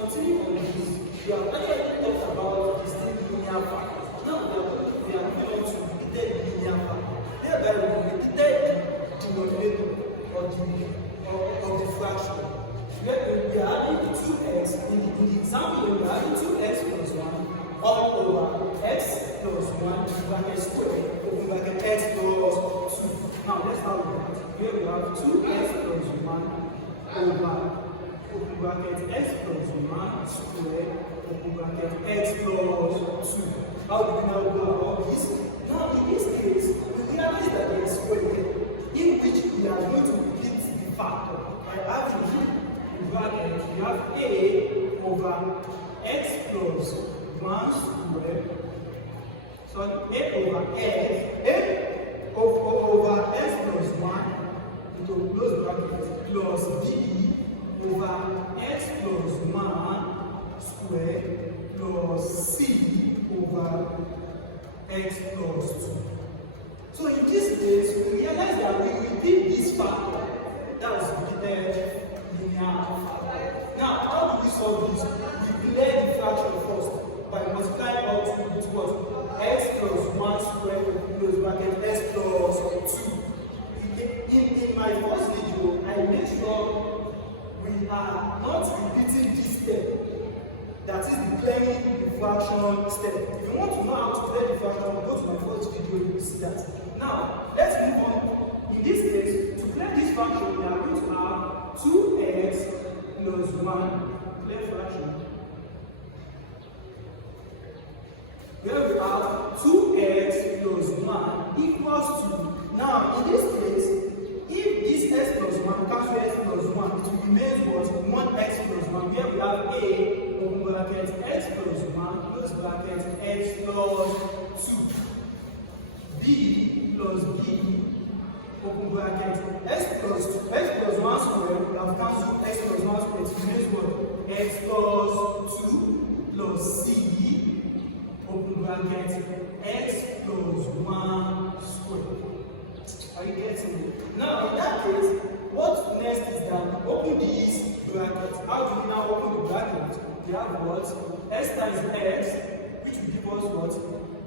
continue on this, we have actually talked about distinct linear factors. Now we are moving on to repeated linear factors. Thereby we repeated the denominator of the fraction. We are adding 2x in the example. We are adding 2x plus 1 all over x plus 1 bracket square over bracket x plus 2. Now let's have it. Here we have 2x plus 1 over open bracket x plus 1 square open bracket x plus 2. How do we now go about this? Now in this case, we realize that there is square in which we are going to repeat the factor by having in bracket we have a over x plus 1 square. So a over x, over x plus 1 into close bracket plus b over x plus 1 square plus c over x plus 2. So in this case, we realize that we repeat this factor. That is repeated linear factor. Now, how do we solve this? We declare the fraction first by multiplying all two with what? X plus 1 square close bracket x plus 2. In my first video, I made sure we are not repeating this step. That is declaring the fraction step. If you want to know how to declare the fraction, go to my first video, you will see that. Now, let's move on. In this case, to clear this fraction, we are going to have 2x plus 1. Clear fraction. Here we have 2x plus 1 equals to. Now, in this case, if this x plus 1 cancel x plus 1, it will remain what? 1x plus 1. Here we have a open bracket x plus 1 close bracket x plus 2. B plus b open bracket x plus 1 square. We have cancelled x plus 1 square. It remains what? X plus 2 plus c open bracket x plus 1 square. Are you getting it? Now, in that case, what next is that we open these brackets. How do we now open the brackets? We have what? S times x, which will give us what?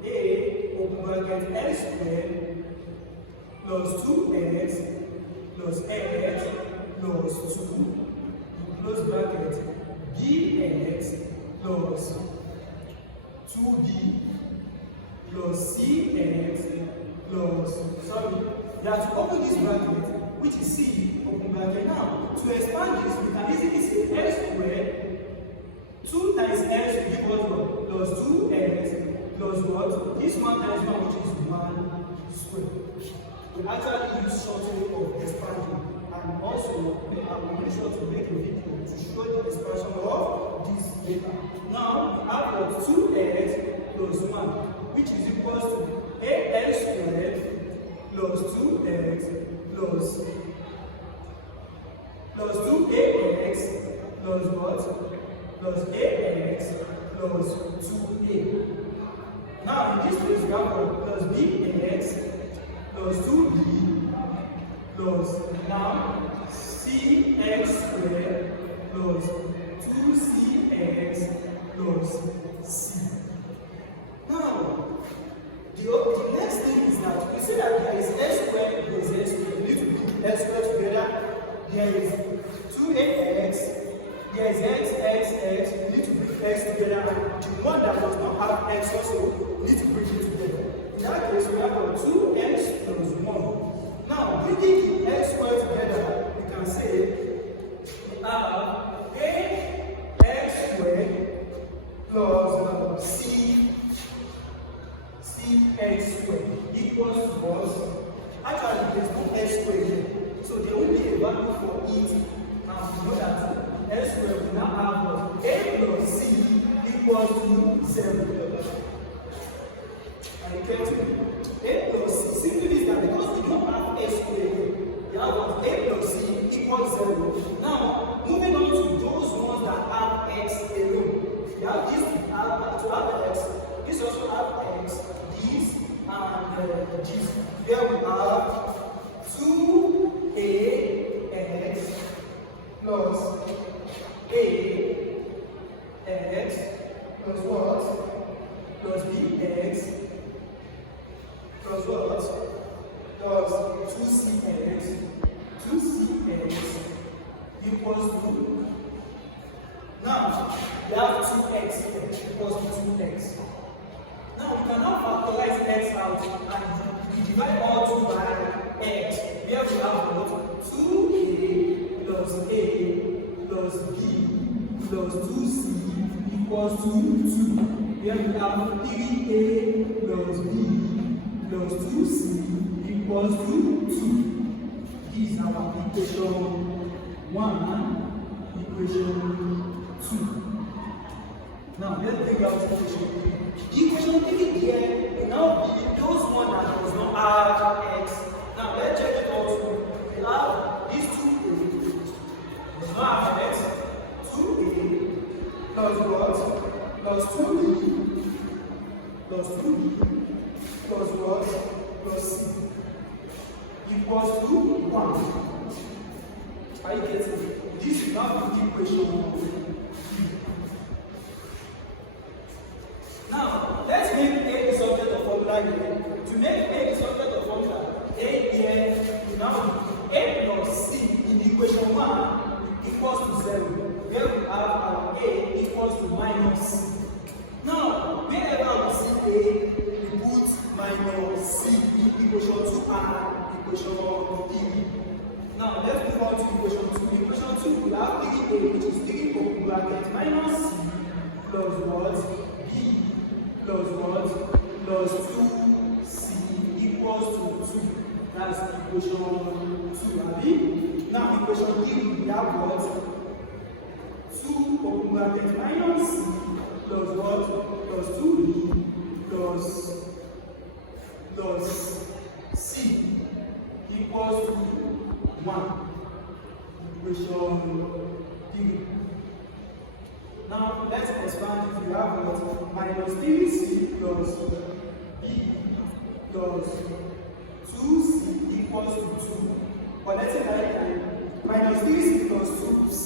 A open bracket x squared plus 2x plus x plus 2 close bracket bx plus 2b plus cx plus, sorry, we have to open this bracket, which is c, open bracket. Now, to expand this, we can easily say x squared, 2 times x will give us what? Plus 2x plus what? This 1 times 1, which is 1 squared. We actually use shortening of expansion, and also I will make sure to make a video to show the expansion of this data. Now, we have what? 2x plus 1, which is equal to ax squared plus 2x plus 2ax plus what? Plus ax plus 2a. Now in this case we have plus bx plus 2b plus now cx squared plus 2cx plus c. Now the next thing is that we see that there is x squared, there is x squared. We need to put x squared together. There is 2ax, there is x, we need to bring x together. And the one that does not have x also, we need to bring it together. In that case, we have 2x plus 1. Now, bringing the x squared together, we can say we have ax squared plus cx squared equals to what? Actually, there's no x squared here. So there will be a value for it. And we know that x squared will now have what? A plus c equals to 0. Are you getting it? A plus c simply means that because we don't have x squared here, we have what? A plus c equals 0. Now, moving on to those ones that have x alone. We have this to have x. This also have x. This and this. Here we have 2ax plus a Now, we have 2x equals to 2x. Now, we can now factorize x out and we divide all 2 by x. Here we have what? 2a plus a plus b plus 2c equals to 2. Here we have 3a plus b plus 2c equals to 2. This is our equation 1, equation 2. Now let's bring out equation 3. Equation 3 here will now be those one that does not have x. Now let's check it also. We have these 2a does not have x. 2a plus what? Plus 2b plus 2b plus what? Plus c equals to 1. Are you getting it? This is now the equation 3. Now, let's make a the subject of formula here. To make a the subject of formula, a here will now be a plus c in equation 1 equals to 0. Where we have our a equals to minus c. Now, wherever we see a, we put minus c in equation 2 and equation 3. Now, let's move on to equation 2. Equation 2 we have 3a, which is 3 open bracket minus c plus what? B plus what? Plus 2c equals to 2. That's equation 2, abi? Now, equation 3 we have what? 2 open bracket minus c plus what? Plus 2b plus c equals to 1. Equation 3. Now let's expand it. We have what? Minus 3c plus b plus 2c equals to 2. But let's say that minus 3c plus 2c.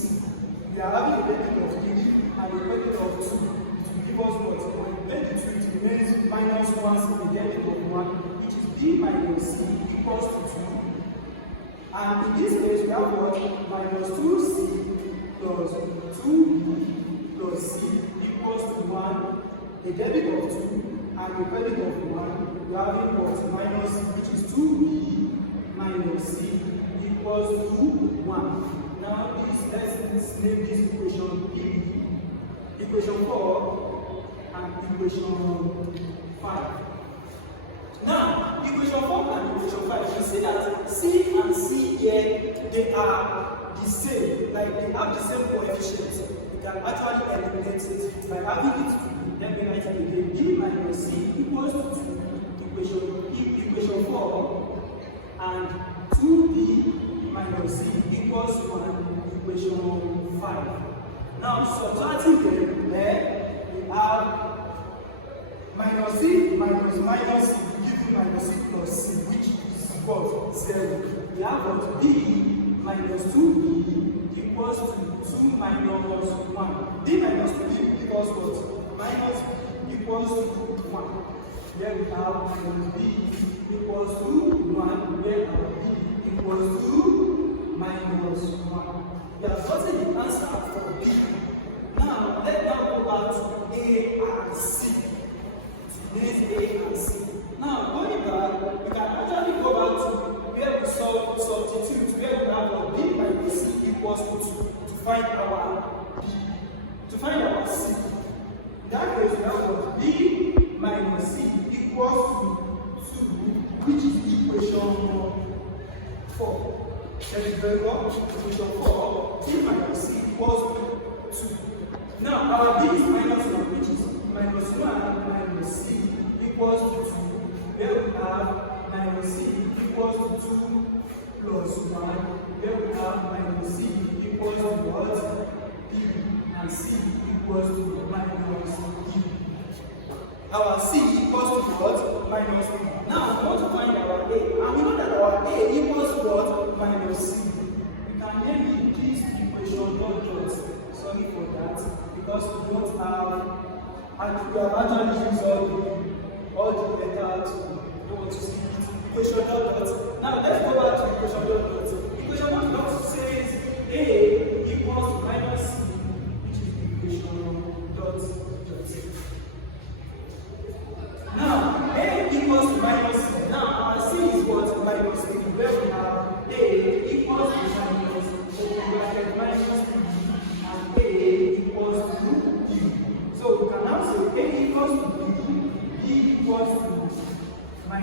We are having a derivative of 3 and a derivative of 2. It will give us what? When the 2 it remains minus 1c, the derivative of 1, which is b minus c equals to 2. And in this case, we have what? Minus 2c plus 2b plus c equals to 1. A derivative of 2 and a credit of 1. We are having what? Minus c, which is 2b minus c equals to 1. Now, let's name this equation 3, equation 4, and equation 5. Now, equation 4 and equation 5, we see that C and C here, they are the same, like they have the same coefficients. We can actually eliminate it by having it. Let me write it again. B minus C equals to equation 4 and 2B minus C equals to equation 5. Now, subtracting them, there we have minus C minus C giving minus C plus C, which is what? 0. We have what? B minus 2B equals to 2 minus 1. B minus 2B equals what? Minus B equals to 1. Here we have minus B equals to 1, where B equals to minus 1. We have gotten the answer for B. Now, let's now go back to A and C. This A and C. Now, going back, we can actually go back to where we substitute, where we have B minus C equals to 2 to find our B, to find our C. In that case, we have B minus C equals to 2, which is equation 4. That is very well. Equation 4, B minus C equals to 2. Now, our B is minus 1, which is minus 1 minus C equals to 2. Here we have minus C equals to 2 plus 1. Here we have minus C equals to what? B and C equals to minus B. Our C equals to what? Minus B. Now we want to find our A. And we know that our A equals to what? Minus C. We can name this equation dot. Sorry for that. Because we don't have, and we have actually used all the letters to want to see it. Equation dot. Now let's go back to equation dot. Equation dot says A equals to minus C, which is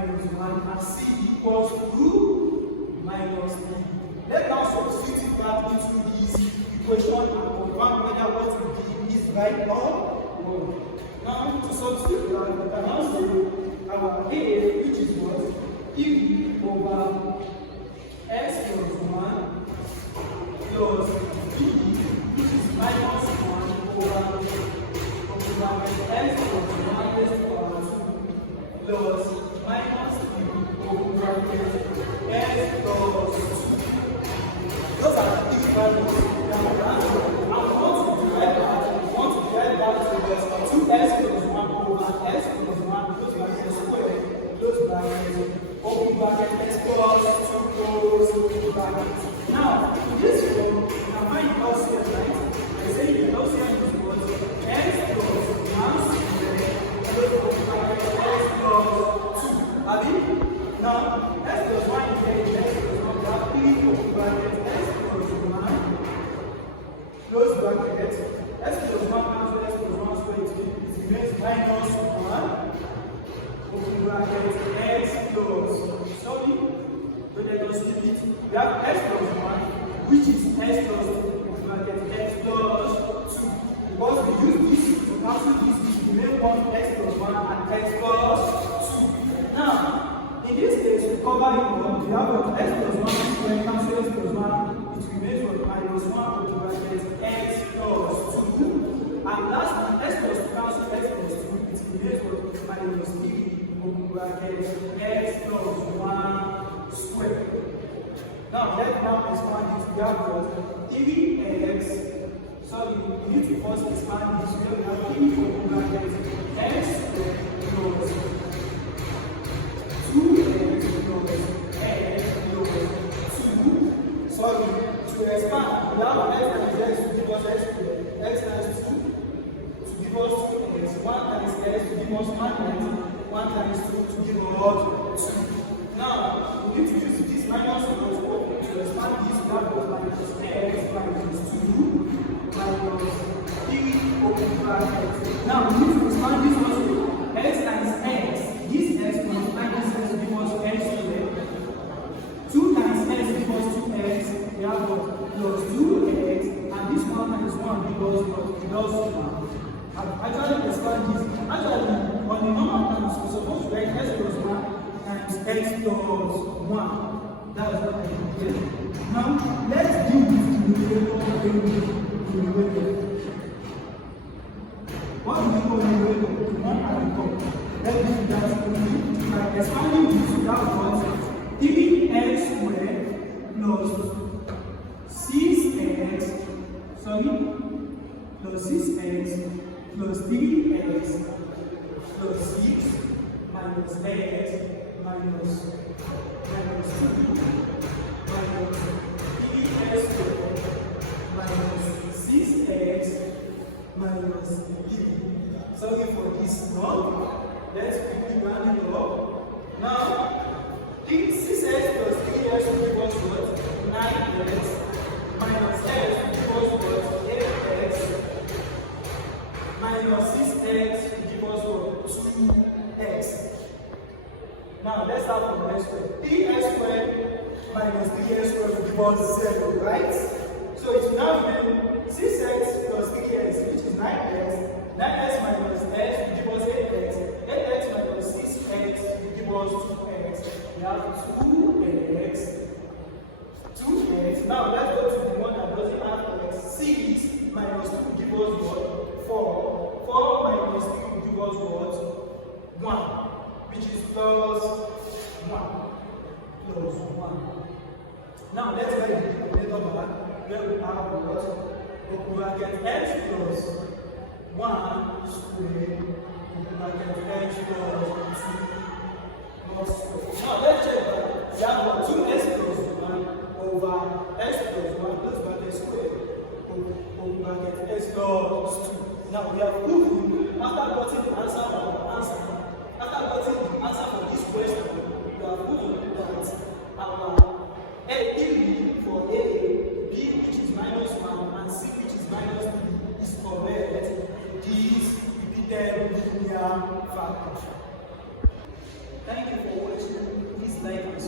minus 1 and C equals to minus 3. Let's now substitute it back into this equation and confirm whether what we did is right or wrong. Now to substitute that, we can now say our A, which is what? E over x plus 1 plus B, which is minus 1 over x plus 1 raised to the power 2 plus minus B over x plus 2. Those are the things that we want to divide that to 2x plus 1 over x plus 1 close bracket square close bracket open bracket x plus 2 close bracket. Now, in this form, you can find the LCM, right? I say the LCM is what? X plus 1 square close bracket x plus 2. Have you? Now, x plus 1 is getting x plus 1. We have 3 open bracket x plus 1 close bracket x plus 1 cancel x plus 1 square it remains minus 1 open bracket x plus sorry but let us keep it. We have x plus 1 which is x plus 2 open bracket x plus 2 because we use this to cancel this remain 1 x plus 1 and x plus 2. Now in this case we cover it up. We have x plus 1 square cancel x plus 1 it remains with minus 1 open bracket x plus 2 and last one x plus 2 cancel x plus 2 it remains with minus 3 open bracket x plus 1 square. Now let's now expand this. We have got 3x. Sorry, we need to first expand this. We have 3 open bracket x square plus 2x plus x plus 2. Sorry, to expand, we have x times x to give us x squared, x times 2 to give us 2x, 1 times x to give us 1 times 1 times 2 to give us 2. Now, we need to use this minus 1 to expand this. We have got minus x minus 2 minus 3 open bracket. Now, we need to expand this also. X times x. This x plus minus x to give us x squared. 2 times x give us 2x. We have got plus 2x. And this 1 minus 1 give us what? Plus 1. Actually, expand this. Actually, on the normal terms, we're supposed to write x plus 1 times x plus 1. That's what I did. Now, let's do this numerator. What do we call numerator? 1 and 4. Let's do that only. By expanding this, we have got 3x squared plus 6x, plus 6x plus 3x plus 6 minus x minus 2 minus 3x squared minus 6x minus 3. Sorry for this now. Let's quickly round it up. Now, 6x plus 3x will give us what? 9x minus x will give us what? 8x minus 6x will give us what? 2x. Now, let's start from the x squared. 3x squared minus 3x squared will give us 0, right? So it will now be 6x plus 3x, which is 9x. 9x minus x will give us 8x. 8x minus 6x will give us 2x. We have 2x. 2x. Now let's go to the one that doesn't have x. 6 minus 2 will give us what? 4. 4 minus 3 will give us what? 1. Which is plus 1. Plus 1. Now let's write the denominator back. Where we have what? Open bracket x plus 1 squared open bracket x plus 2 plus 4. Now let's check that. We have got 2x plus 1 over x plus 1 plus bracket squared open bracket x plus 2. Now we have proven after getting the answer for the answer. After getting the answer for this question, we have proven that our A for A, B which is minus 1 and C which is minus 3 is correct. This repeated linear factor. Thank you for watching. like